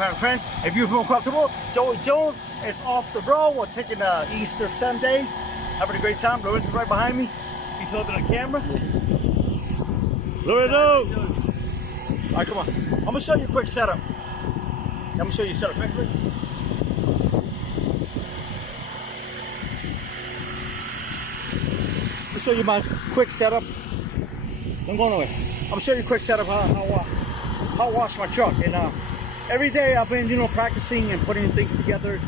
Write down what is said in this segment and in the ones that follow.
family, friends. If you feel comfortable, Joey Jones is off the road. We're taking Easter Sunday. Having a great time. Lawrence is right behind me. He's holding the camera. Lorenzo! Alright, come on. I'm going to show you a quick setup. I'm going to show you a setup. Quick. Let me show you my quick setup. Don't go nowhere. I'm going to show you a quick setup how I wash my truck. And every day I've been, practicing and putting things together.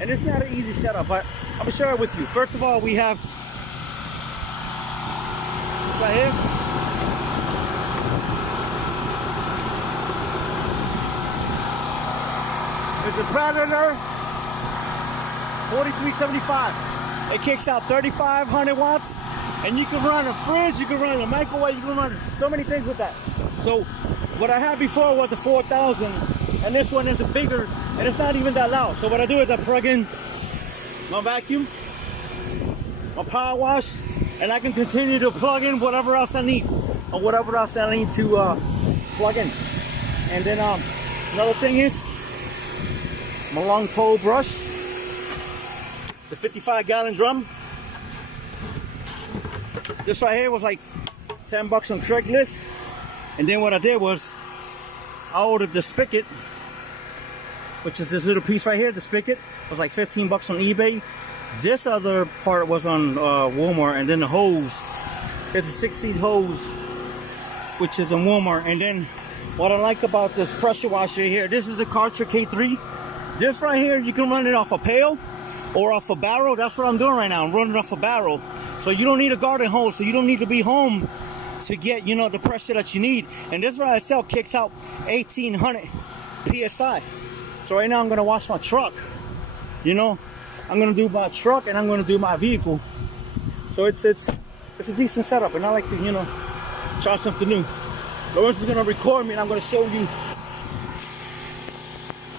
And it's not an easy setup, but I'm going to share it with you. First of all, we have this right here. It's a Predator 4375. It kicks out 3,500 watts. And you can run a fridge, you can run a microwave, you can run so many things with that. So what I had before was a 4,000, and this one is a bigger, and it's not even that loud. So what I do is I plug in my vacuum, my power wash, and I can continue to plug in whatever else I need, or whatever else I need to plug in. And then another thing is my long pole brush, the 55-gallon drum. This right here was like 10 bucks on Craigslist. And then what I did was I ordered the Spigot, which is this little piece right here. The Spigot was like 15 bucks on eBay. This other part was on Walmart. And then the hose, it's a 6-seat hose, which is on Walmart. And then what I like about this pressure washer here, this is a KARCHER K3. This right here, you can run it off a pail or off a barrel. That's what I'm doing right now. I'm running off a barrel. So you don't need a garden hose, so you don't need to be home to get, the pressure that you need. And this right itself kicks out 1,800 PSI. So right now I'm gonna wash my truck. I'm gonna do my truck and I'm gonna do my vehicle. So it's a decent setup, and I like to, try something new. Lawrence is gonna record me and I'm gonna show you.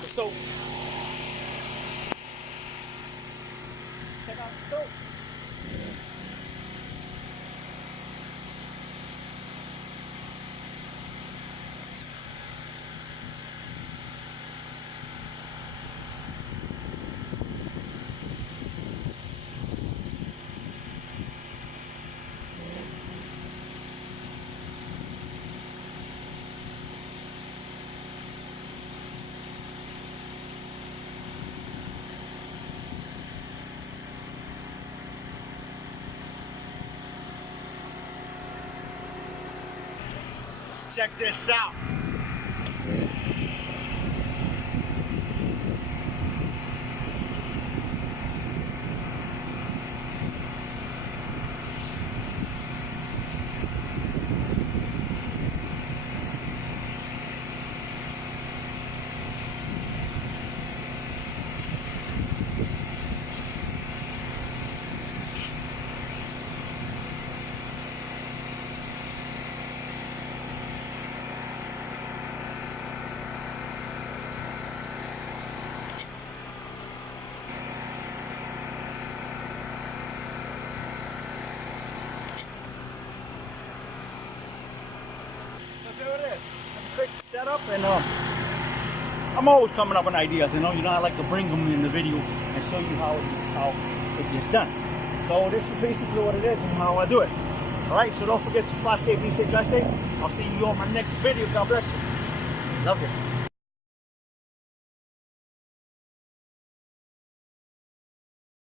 So check out the soap. Check this out. Quick setup, and I'm always coming up with ideas, I like to bring them in the video and show you how it gets done. So this is basically what it is and how I do it. Alright, so don't forget to fly safe, be safe, drive safe. I'll see you on my next video. God bless you. Love you.